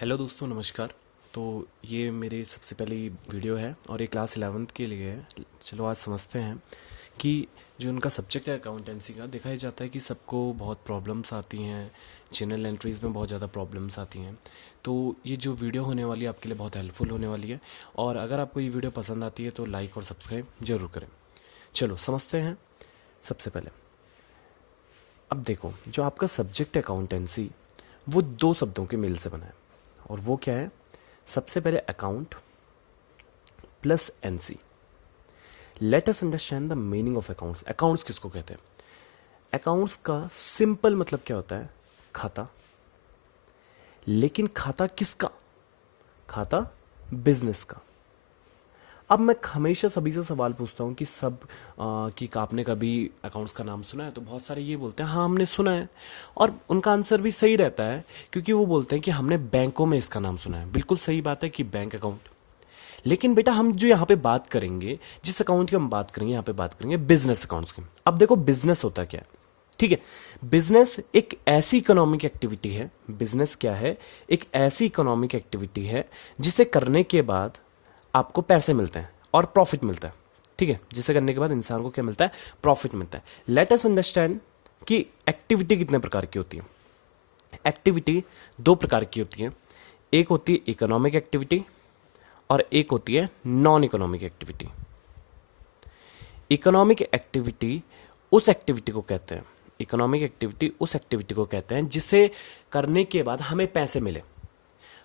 Hello दोस्तों, नमस्कार। तो ये मेरी सबसे पहली वीडियो है और ये क्लास 11th के लिए है। चलो आज समझते हैं कि जो उनका सब्जेक्ट है अकाउंटेंसी का, देखा ही जाता है कि सबको बहुत प्रॉब्लम्स आती हैं, जनरल एंट्रीज़ में बहुत ज़्यादा प्रॉब्लम्स आती हैं। तो ये जो वीडियो होने वाली है आपके लिए बहुत हेल्पफुल होने वाली है, और अगर आपको ये वीडियो पसंद आती है तो लाइक और सब्सक्राइब ज़रूर करें। चलो समझते हैं। सबसे पहले अब देखो, जो आपका सब्जेक्ट है अकाउंटेंसी, वो दो शब्दों के मेल से बना है, और वो क्या है? सबसे पहले account plus NC. Let us understand the meaning of accounts. Accounts किसको कहते हैं? अकाउंट्स का सिंपल मतलब क्या होता है? खाता। लेकिन खाता किसका? खाता बिजनेस का। अब मैं हमेशा सभी से सवाल पूछता हूँ कि कि आपने कभी अकाउंट्स का नाम सुना है? तो बहुत सारे ये बोलते हैं हाँ हमने सुना है, और उनका आंसर भी सही रहता है, क्योंकि वो बोलते हैं कि हमने बैंकों में इसका नाम सुना है। बिल्कुल सही बात है कि बैंक अकाउंट। लेकिन बेटा हम जो यहाँ पे बात करेंगे, जिस अकाउंट की हम बात करेंगे, यहाँ पे बात करेंगे बिजनेस अकाउंट्स की। अब देखो बिजनेस होता क्या है, ठीक है? बिजनेस एक ऐसी इकोनॉमिक एक्टिविटी है। बिजनेस क्या है? एक ऐसी इकोनॉमिक एक्टिविटी है जिसे करने के बाद आपको पैसे मिलते हैं और प्रॉफिट मिलता है, ठीक है? जिसे करने के बाद इंसान को क्या मिलता है? प्रॉफिट मिलता है। लेट अस अंडरस्टैंड कि एक्टिविटी कितने प्रकार की होती है। एक्टिविटी दो प्रकार की होती है। एक होती है इकोनॉमिक एक्टिविटी और एक होती है non economic activity. Economic activity उस एक्टिविटी को कहते हैं, इकोनॉमिक एक्टिविटी उस एक्टिविटी को कहते हैं जिसे करने के बाद हमें पैसे मिले।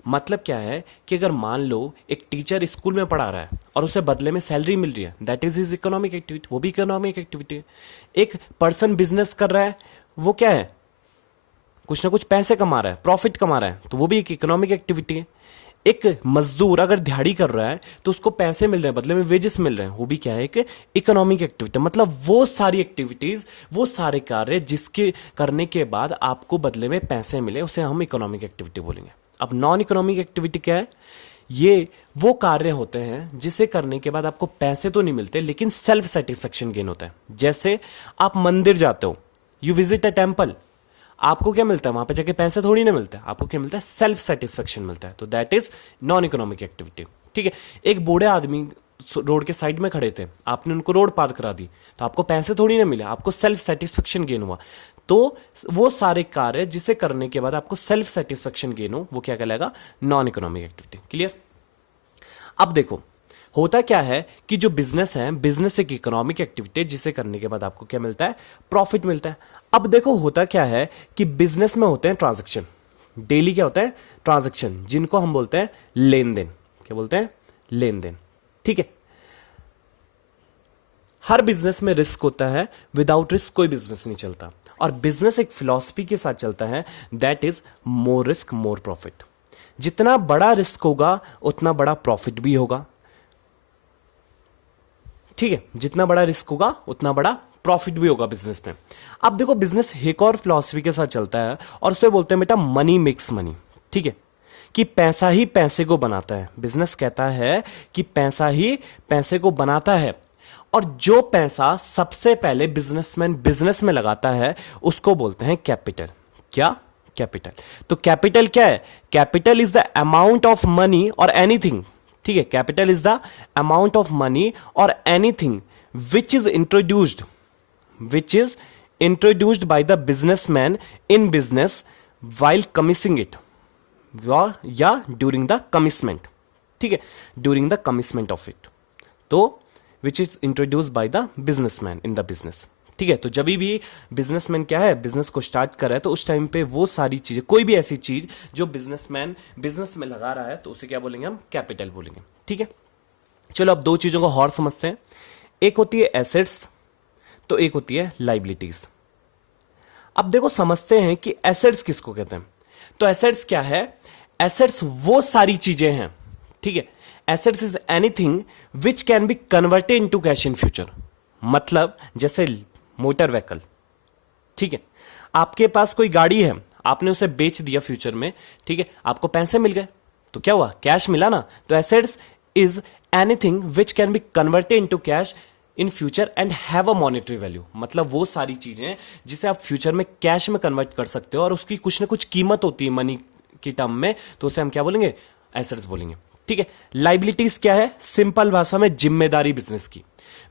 मतलब क्या है कि अगर मान लो एक टीचर स्कूल में पढ़ा रहा है और उसे बदले में सैलरी मिल रही है, that is his economic activity, वो भी इकोनॉमिक एक्टिविटी है। एक पर्सन बिजनेस कर रहा है, वो क्या है? कुछ ना कुछ पैसे कमा रहा है, प्रॉफिट कमा रहा है, तो वो भी एक इकोनॉमिक एक्टिविटी है। एक मजदूर अगर दिहाड़ी कर रहा है तो उसको पैसे मिल रहे हैं, बदले में वेजेस मिल रहे हैं, वो भी क्या है? एक इकोनॉमिक एक्टिविटी। मतलब वो सारी एक्टिविटीज, वो सारे कार्य जिसके करने के बाद आपको बदले में पैसे मिले, उसे हम इकोनॉमिक एक्टिविटी बोलेंगे। अब नॉन इकोनॉमिक एक्टिविटी क्या है? ये वो कार्य होते हैं जिसे करने के बाद आपको पैसे तो नहीं मिलते, लेकिन सेल्फ सेटिस्फेक्शन गेन होता है। जैसे आप मंदिर जाते हो, यू विजिट अ टेम्पल, आपको क्या मिलता है? वहां पे जाके पैसे थोड़ी ना मिलते हैं, आपको क्या मिलता है? सेल्फ सेटिस्फेक्शन मिलता है। तो that is non economic activity, ठीक है? एक बूढ़े आदमी रोड के साइड में खड़े थे, आपने उनको रोड पार करा दी, तो आपको पैसे थोड़ी ना मिले, आपको सेल्फ सेटिस्फेक्शन गेन हुआ। तो वो सारे कार्य जिसे करने के बाद आपको सेल्फ सेटिस्फेक्शन गेन हो, वो क्या कहलाएगा? Non economic activity. क्लियर? अब देखो होता क्या है कि जो बिजनेस है, बिजनेस एक इकोनॉमिक एक्टिविटी है जिसे करने के बाद आपको क्या मिलता है? प्रॉफिट मिलता है। अब देखो होता क्या है कि बिजनेस में होते हैं ट्रांजैक्शन, डेली क्या होता है? ट्रांजैक्शन, जिनको हम बोलते हैं लेन देन। क्या बोलते हैं? लेन देन, ठीक है? हर बिजनेस में रिस्क होता है, विदाउट रिस्क कोई बिजनेस नहीं चलता। और बिजनेस एक फिलॉसफी के साथ चलता है, that is more risk more profit. जितना बड़ा रिस्क होगा उतना बड़ा प्रॉफिट भी होगा, ठीक है? जितना बड़ा रिस्क होगा उतना बड़ा प्रॉफिट भी होगा बिजनेस में। अब देखो बिजनेस एक और फिलॉसफी के साथ चलता है, और उसे बोलते हैं बेटा मनी मेक्स मनी, ठीक है? कि पैसा ही पैसे को बनाता है। बिजनेस कहता है कि पैसा ही पैसे को बनाता है, और जो पैसा सबसे पहले बिजनेसमैन बिजनेस में लगाता है उसको बोलते हैं कैपिटल। क्या? कैपिटल। तो कैपिटल क्या है? Capital is the amount of money or anything, ठीक है? Capital is the amount of money or anything which is introduced by the businessman in business while commencing it, या ड्यूरिंग द कमिटमेंट, ठीक है? During the commitment of it. तो which is introduce by the businessman in the business, ठीक है? तो जब भी businessman क्या है, बिजनेस को स्टार्ट कर रहा है, तो उस टाइम पे वो सारी चीजें, कोई भी ऐसी चीज जो बिजनेसमैन बिजनेस में लगा रहा है, तो उसे क्या बोलेंगे? हम कैपिटल बोलेंगे, ठीक है? चलो अब दो चीजों को और समझते हैं। एक होती है एसेट्स, तो एक होती है लाइबिलिटीज। अब देखो समझते हैं कि एसेट्स किसको कहते हैं। तो एसेट्स क्या है? एसेट्स वो सारी चीजें हैं, ठीक है? Assets is anything which can be converted into cash in future. मतलब जैसे मोटर व्हीकल, ठीक है? आपके पास कोई गाड़ी है, आपने उसे बेच दिया फ्यूचर में, ठीक है? आपको पैसे मिल गए, तो क्या हुआ? कैश मिला ना। तो assets is anything which can be converted into cash in future and have a monetary value. मतलब वो सारी चीजें जिसे आप फ्यूचर में कैश में कन्वर्ट कर सकते हो, और उसकी कुछ ना कुछ कीमत होती है मनी की टर्म में, तो उसे हम क्या बोलेंगे, एसेट्स बोलेंगे। ठीक है, लाइबिलिटीज क्या है, सिंपल भाषा में जिम्मेदारी बिजनेस की,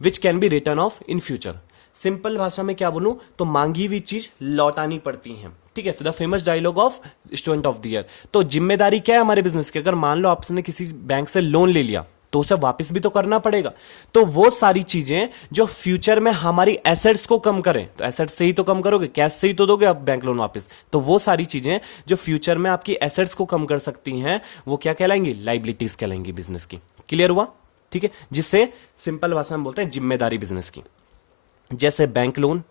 which can be return of in future. Simple भाषा में क्या बोलूं तो मांगी हुई चीज लौटानी पड़ती है। ठीक है, the famous dialogue of Student of the Year. तो जिम्मेदारी क्या है हमारे बिजनेस की, अगर मान लो आपने किसी बैंक से लोन ले लिया तो उसे वापस भी तो करना पड़ेगा। तो वो सारी चीजें जो फ्यूचर में हमारी एसेट्स को कम करें, तो एसेट्स से ही तो कम करोगे, कैश से ही तो दोगे आप बैंक लोन वापस। तो वो सारी चीजें जो फ्यूचर में आपकी एसेट्स को कम कर सकती हैं, वो क्या कहलाएंगी, लाइबिलिटीज कहलाएंगी बिजनेस की। क्लियर हुआ? ठीक है, जिससे सिंपल भाषा में बोलते हैं जिम्मेदारी बिजनेस की, जैसे बैंक लोन।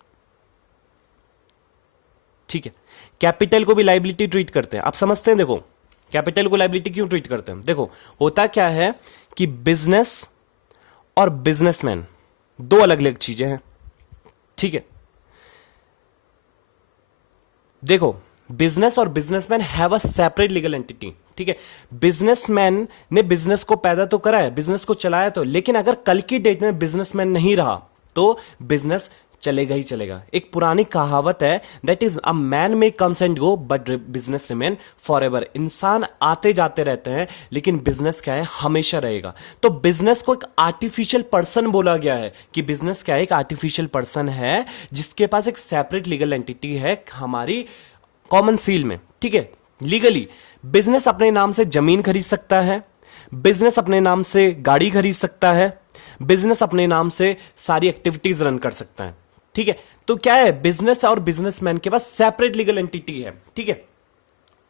ठीक है, कैपिटल को भी लाइबिलिटी ट्रीट करते हैं, आप समझते हैं। देखो कैपिटल को लाइबिलिटी क्यों ट्रीट करते हैं, देखो होता क्या है कि बिजनेस और बिजनेसमैन दो अलग अलग चीजें हैं। ठीक है, देखो बिजनेस और businessman have a separate legal entity. ठीक है, बिजनेसमैन ने बिजनेस को पैदा तो करा है, बिजनेस को चलाया तो, लेकिन अगर कल की डेट में बिजनेसमैन नहीं रहा तो बिजनेस चलेगा ही चलेगा। एक पुरानी कहावत है, that is a man may comes and go but business remain for ever. इंसान आते जाते रहते हैं लेकिन बिजनेस क्या है, हमेशा रहेगा। तो बिजनेस को एक आर्टिफिशियल पर्सन बोला गया है कि बिजनेस क्या है, एक आर्टिफिशियल पर्सन है जिसके पास एक सेपरेट लीगल एंटिटी है हमारी कॉमन सील में। ठीक है, लीगली बिजनेस अपने नाम से जमीन खरीद सकता है, बिजनेस अपने नाम से गाड़ी खरीद सकता है, बिजनेस अपने नाम से सारी एक्टिविटीज रन कर सकता है। ठीक है, तो क्या है, बिजनेस और बिजनेसमैन के पास सेपरेट लीगल एंटिटी है। ठीक है,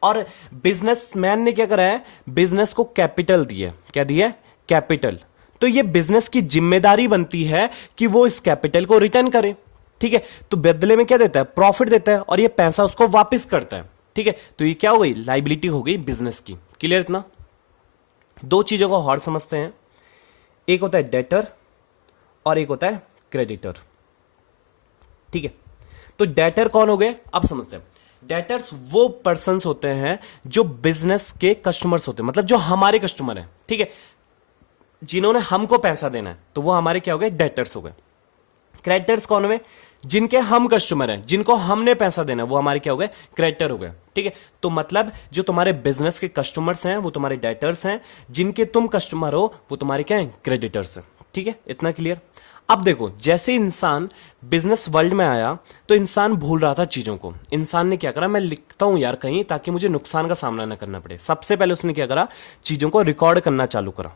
और बिजनेसमैन ने क्या करा है, बिजनेस को कैपिटल दिया। क्या दिया? कैपिटल। तो ये बिजनेस की जिम्मेदारी बनती है कि वो इस कैपिटल को रिटर्न करे। ठीक है, तो बदले में क्या देता है, प्रॉफिट देता है, और ये पैसा उसको वापस करता है। ठीक है, तो ये क्या हो गई, लाइबिलिटी हो गई बिजनेस की। क्लियर इतना? दो चीजों को और समझते हैं, एक होता है डेटर और एक होता है क्रेडिटर। ठीक है, तो डेटर कौन हो गए, अब समझते हैं। डेटर्स वो पर्संस होते हैं जो बिजनेस के कस्टमर्स होते हैं, मतलब जो हमारे कस्टमर हैं। ठीक है, जिन्होंने हमको पैसा देना है, तो वो हमारे क्या हो गए, डेटर्स हो गए। क्रेडिटर्स कौन हुए, जिनके हम कस्टमर हैं, जिनको हमने पैसा देना है, वो हमारे क्या हो गए, क्रेडिटर हो गए। ठीक है, तो मतलब जो तुम्हारे बिजनेस के कस्टमर्स हैं वो तुम्हारे डेटर्स हैं, जिनके तुम कस्टमर हो वो तुम्हारे क्या हैं, क्रेडिटर्स हैं। ठीक है, इतना क्लियर? अब देखो, जैसे इंसान बिजनेस वर्ल्ड में आया तो इंसान भूल रहा था चीजों को। इंसान ने क्या करा, मैं लिखता हूं यार कहीं ताकि मुझे नुकसान का सामना ना करना पड़े। सबसे पहले उसने क्या करा, चीजों को रिकॉर्ड करना चालू करा।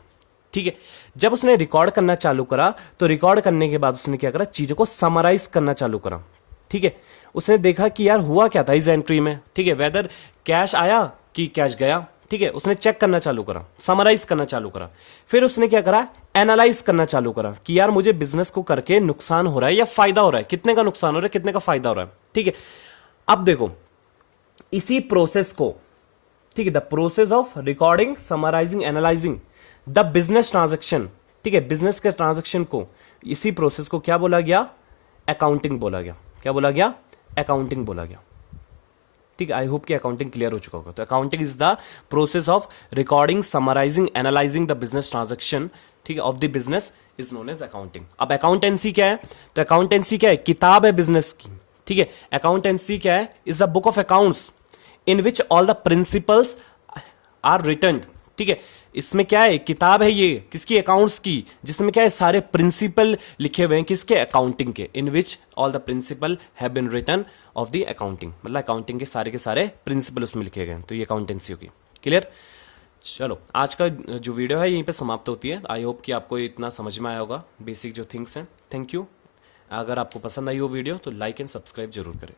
ठीक है, जब उसने रिकॉर्ड करना चालू करा तो रिकॉर्ड करने के बाद उसने क्या करा, चीजों को समराइज करना चालू करा। ठीक है, उसने देखा कि यार हुआ क्या था इस एंट्री में। ठीक है, वेदर कैश आया कि कैश गया। ठीक है, उसने चेक करना चालू करा, समराइज करना चालू करा। फिर उसने क्या करा, एनालाइज करना चालू करा कि यार मुझे बिजनेस को करके नुकसान हो रहा है या फायदा हो रहा है, कितने का नुकसान हो रहा है, कितने का फायदा हो रहा है। ठीक है, अब देखो इसी प्रोसेस को, ठीक है, the process of recording, summarising, analysing the business transaction. ठीक है, बिजनेस के ट्रांजेक्शन को, इसी प्रोसेस को क्या बोला गया, अकाउंटिंग बोला गया। क्या बोला गया, अकाउंटिंग बोला गया। ठीक है, आई होप कि अकाउंटिंग क्लियर हो चुका होगा। तो accounting is the process of recording, summarising, analysing the business transaction, ठीक है, of the business is known as accounting. अब अकाउंटेंसी क्या है, तो अकाउंटेंसी क्या है, किताब है बिजनेस की। ठीक है, अकाउंटेंसी क्या है, is the book of accounts in which all the principles are return. ठीक है, इसमें क्या है, किताब है ये किसकी, अकाउंट्स की, जिसमें क्या है, सारे प्रिंसिपल लिखे हुए हैं किसके, अकाउंटिंग के। In which all the principle have been written of the accounting, मतलब अकाउंटिंग के सारे प्रिंसिपल उसमें लिखे गए हैं। तो ये अकाउंटेंसी होगी। क्लियर? चलो, आज का जो वीडियो है यहीं पे समाप्त होती है। आई होप कि आपको इतना समझ में आया होगा, बेसिक जो थिंग्स हैं। Thank you. अगर आपको पसंद आई हो वीडियो तो लाइक एंड सब्सक्राइब जरूर करें।